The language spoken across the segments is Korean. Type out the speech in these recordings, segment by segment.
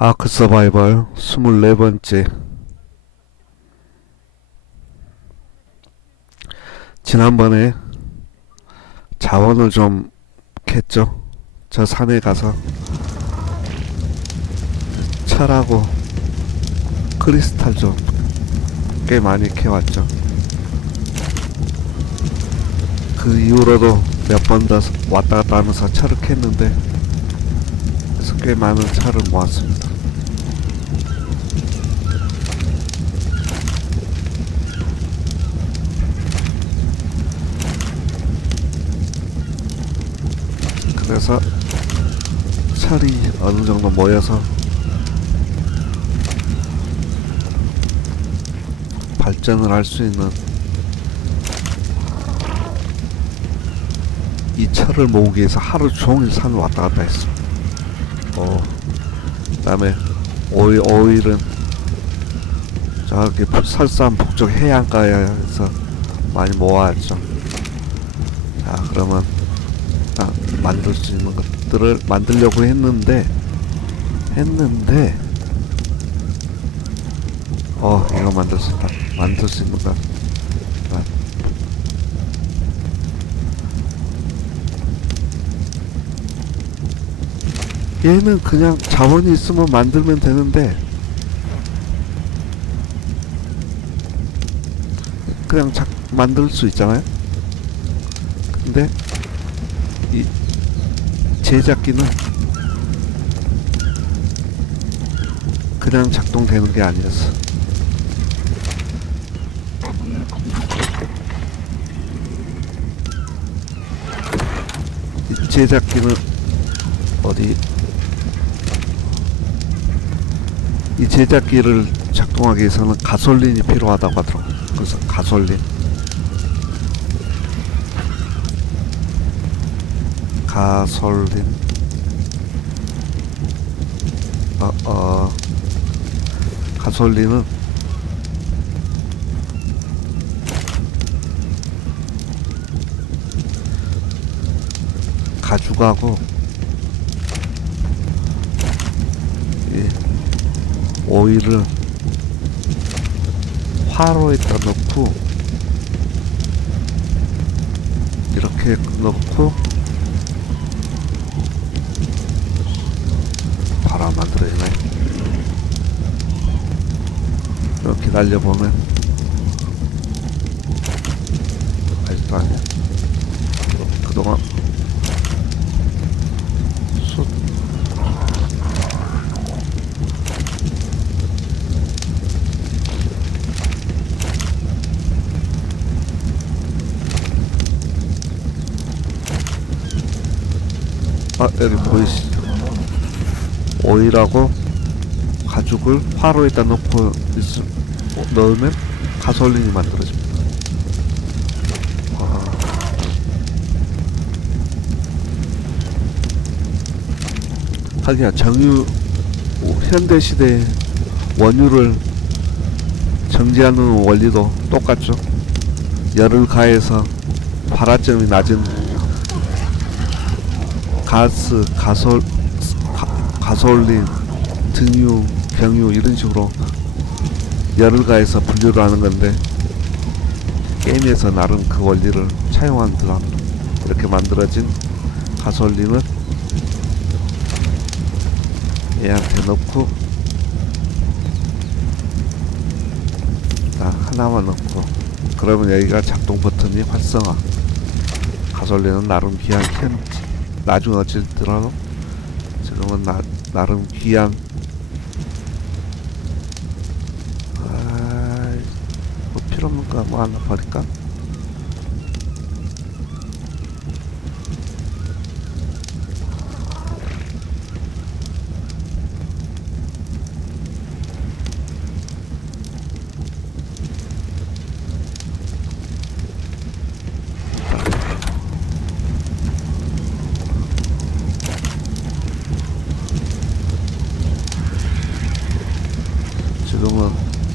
아크 서바이벌 24번째. 지난번에 자원을 좀 캤죠. 저 산에 가서 철하고 크리스탈 좀 꽤 많이 캐왔죠. 그 이후로도 몇 번 더 왔다 갔다 하면서 철을 캤는데 그래서 꽤 많은 차를 모았습니다. 그래서 철이 어느 정도 모여서 발전을 할 수 있는 이 철을 모으기 위해서 하루 종일 산을 왔다 갔다 했습니다. 어, 그 다음에 오일 오일은 저기 부- 설산 북쪽 해안가에서 많이 모아왔죠. 자 그러면 딱 만들 수 있는 것들을 만들려고 했는데 했는데 어 이거 만들 수 있다. 만들 수 있는 것. 만- 얘는 그냥 자원이 있으면 만들면 되는데 그냥 자, 만들 수 있잖아요 근데 이 제작기는 그냥 작동되는 게 아니었어 이 제작기는 어디 이 제작기를 작동하기 위해서는 가솔린이 필요하다고 하더라고. 그래서 가솔린. 가솔린. 어, 어. 가솔린은 가죽하고 이 오일을 화로에다 넣고 이렇게 넣고 바람 만들어지네 이렇게 날려보면 오일하고 가죽을 화로에다 넣고 있, 넣으면 가솔린이 만들어집니다 와. 하기야 정유 현대 시대 원유를 정지하는 원리도 똑같죠 열을 가해서 발화점이 낮은 가스, 가솔, 가, 가솔린, 등유, 경유 이런 식으로 열을 가해서 분류를 하는 건데 게임에서 나름 그 원리를 차용한다 이렇게 만들어진 가솔린을 얘한테 넣고 딱 하나만 넣고. 그러면 여기가 작동 버튼이 활성화. 가솔린은 나름 귀한 캠 나중에 어찌더라도 지금은 나, 나름 귀한 아이 뭐 필요 없는 거뭐 하나 버릴까? 지금은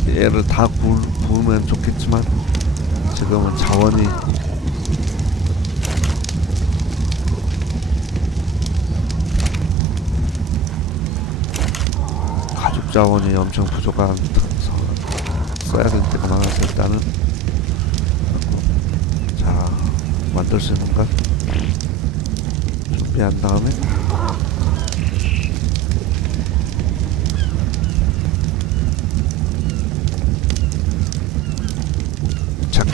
얘를 다 구, 구우면 좋겠지만 지금은 자원이 자원이 엄청 부족한 서- 써야 될 때가 많아서 일단은 자 만들 수 있는 것 준비한 다음에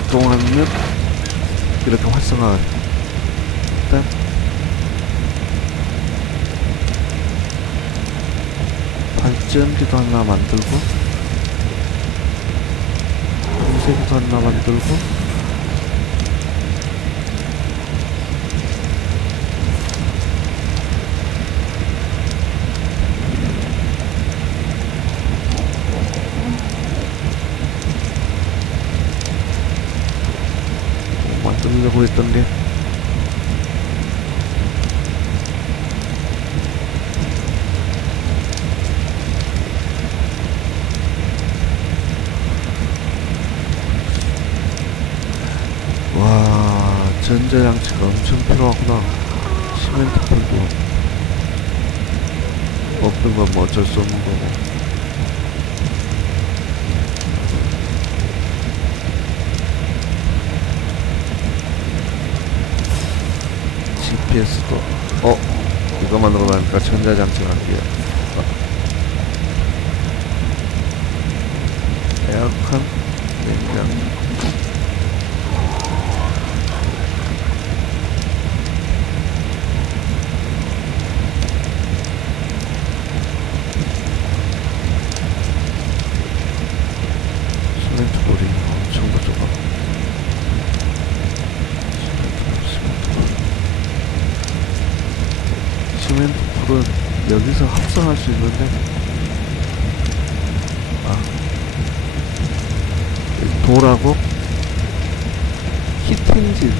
작동하면 이렇게 활성화 일단 발전기도 하나 만들고 분쇄기도 하나 만들고 뭐 만들려고 했던 게 와 전자장치가 엄청 필요하구나. 시멘트 풀고. 없는 건 뭐 어쩔 수 없는 거고 GPS도 어? 이거 만들어 나니까 전자장치가 한게 에어컨 냉장고 시멘트 볼이 엄청 부족하고 시멘트, 시멘트 볼은 여기서 합성할 수 있는데? 아. 이 돌하고? 히팅질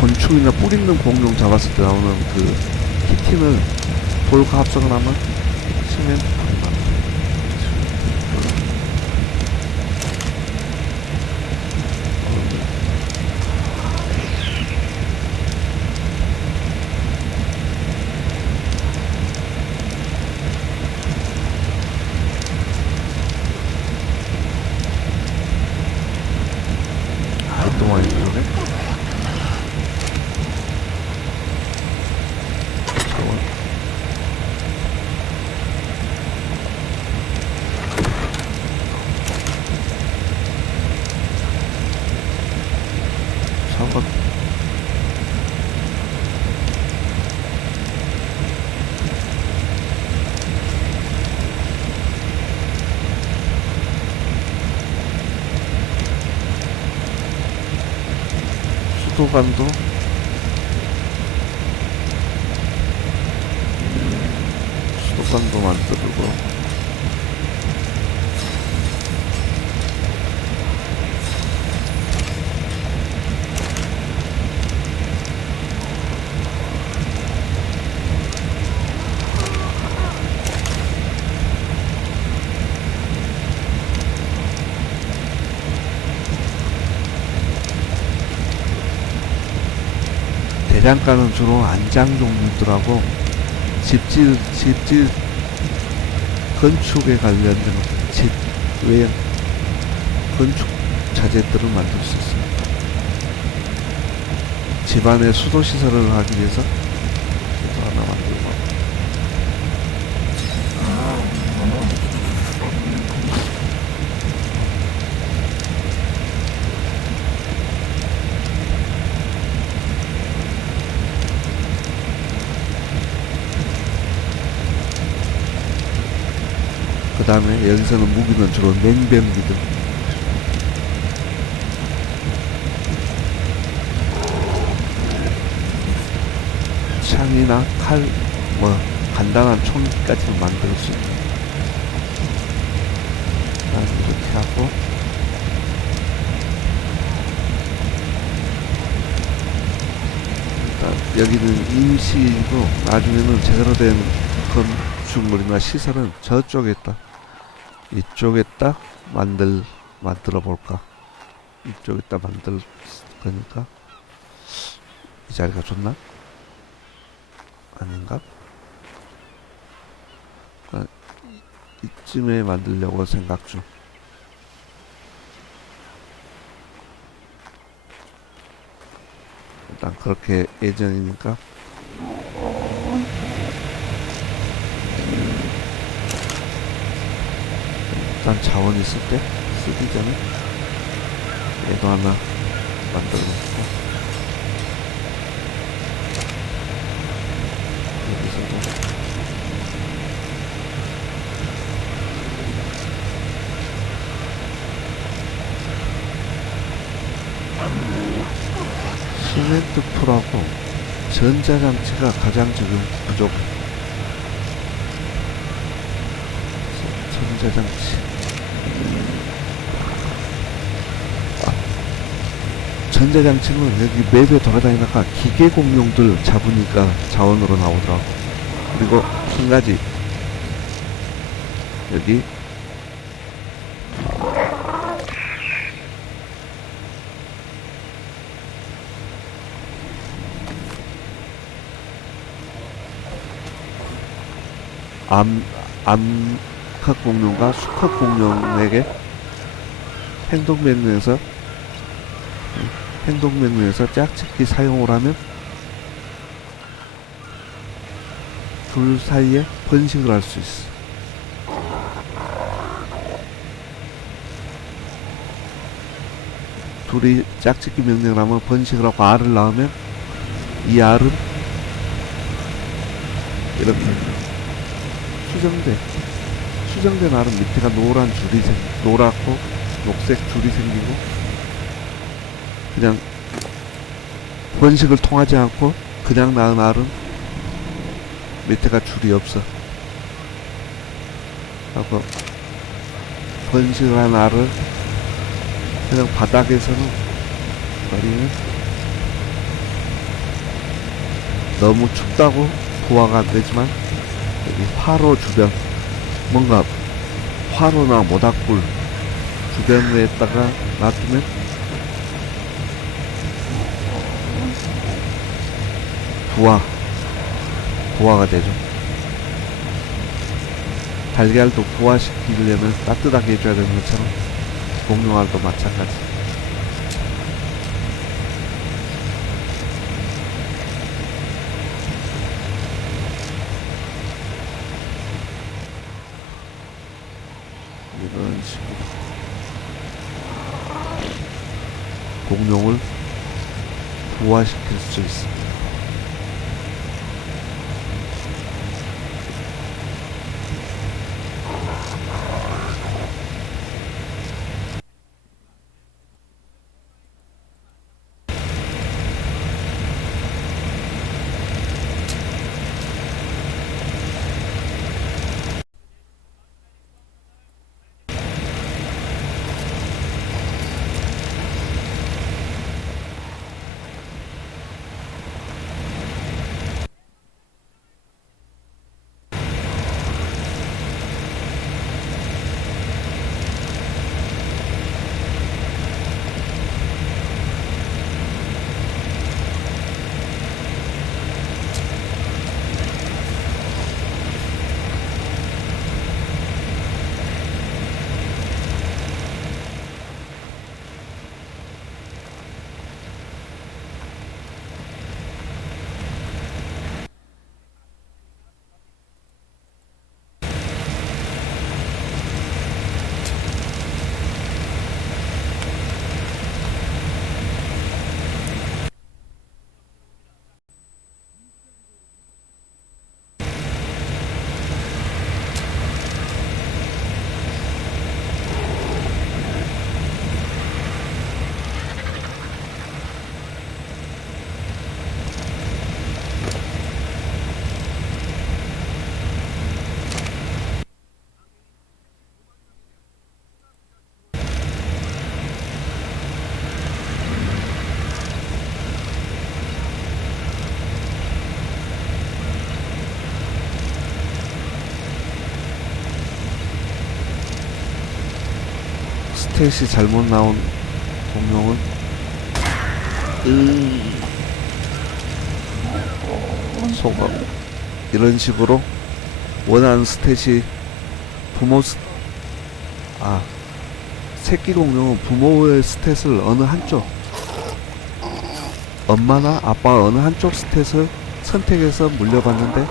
곤충이나 뿔 있는 공룡 잡았을 때 나오는 그 히팅을 돌과 합성을 하면 시멘트 볼이 나와요 아, 또 많이 들어네. 저건. 저건. 수도관도. 수도관도 만들고 대장가는 주로 안장 종류들하고 집질 집질 건축에 관련된 집 외 건축 자재들을 만들 수 있습니다. 집안의 수도 시설을 하기 위해서 또 하나 만들고 그 다음에 여기서는 무기는 주로 냉병기들. 창이나 칼, 뭐 간단한 총까지 만들 수난 이렇게 하고. 여기는 임시이고 나중에는 제대로 된 건축물이나 시설은 저쪽에 있다 이쪽에 딱 만들 만들어 볼까? 이쪽에다 만들 거니까. 이 자리가 좋나? 아닌가? 아, 이- 이쯤에 만들려고 생각 중. 일단 그렇게 예정이니까 일단 자원 있을 때 쓰기 전에 얘도 하나 만들어 놓고 여기서도 시멘트 풀하고 전자장치가 가장 지금 부족. 전자장치. 아, 전자장치는 여기 맵에 돌아다니다가 기계 공룡들 잡으니까 자원으로 나오더라고. 그리고 한 가지 여기 암, 암 컷 공룡과 수컷 공룡에게 행동 메뉴에서 행동 메뉴에서 짝짓기 사용을 하면 둘 사이에 번식을 할 수 있어. 둘이 짝짓기 명령을 하면 번식을 하고 알을 낳으면 이 알은 이렇게 수정돼. 수정된 알은 밑에가 노란 줄이 생, 노랗고 녹색 줄이 생기고 그냥 번식을 통하지 않고 그냥 낳은 알은 밑에가 줄이 없어. 하고 번식을 한 알을 그냥 바닥에서는 버리면 너무 춥다고 부화가 안 되지만 여기 화로 주변 뭔가 화로나 모닥불 주변에다가 놔두면? 부화 부화가 되죠. 달걀도 부화시키려면 따뜻하게 해줘야 되는 것처럼 공룡알도 마찬가지 이런 식으로 공룡을 부화시킬 수 있습니다. 스탯이 잘못 나온 공룡은? 속어 이런 식으로 원하는 스탯이 부모 스, 아 새끼 공룡은 부모의 스탯을 어느 한쪽? 엄마나 아빠 어느 한쪽 스탯을 선택해서 물려봤는데?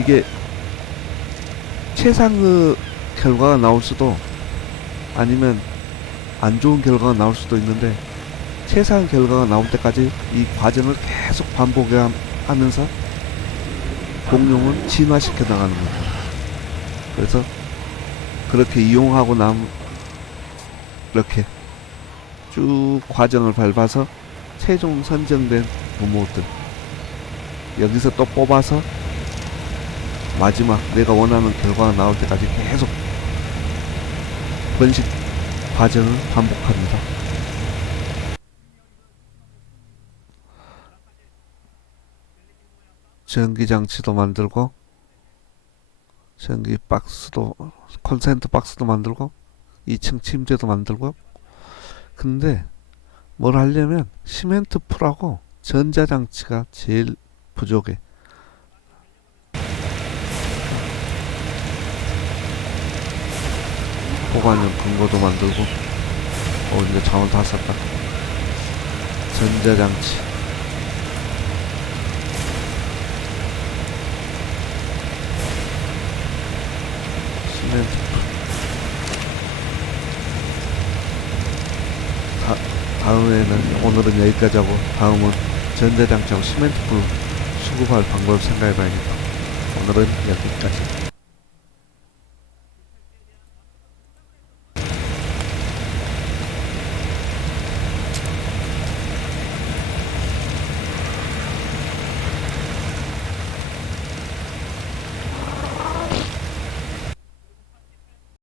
이게 최상의 결과가 나올 수도 아니면 안 좋은 결과가 나올 수도 있는데 최상 결과가 나올 때까지 이 과정을 계속 반복하면서 공룡은 진화시켜 나가는 거예요. 그래서 그렇게 이용하고 남 이렇게 쭉 과정을 밟아서 최종 선정된 부모들 여기서 또 뽑아서 마지막 내가 원하는 결과가 나올 때까지 계속 번식 과정을 반복합니다. 전기 장치도 만들고 전기 박스도 콘센트 박스도 만들고 2층 침대도 만들고 근데 뭘 하려면 시멘트 풀하고 전자장치가 제일 부족해 보관용 금고도 만들고 어 이제 자원 다 썼다. 전자장치. 시멘트. 다, 다음에는 오늘은 여기까지 하고 다음은 전자장치하고 시멘트 불 수급할 방법 생각해 봐야겠다. 오늘은 여기까지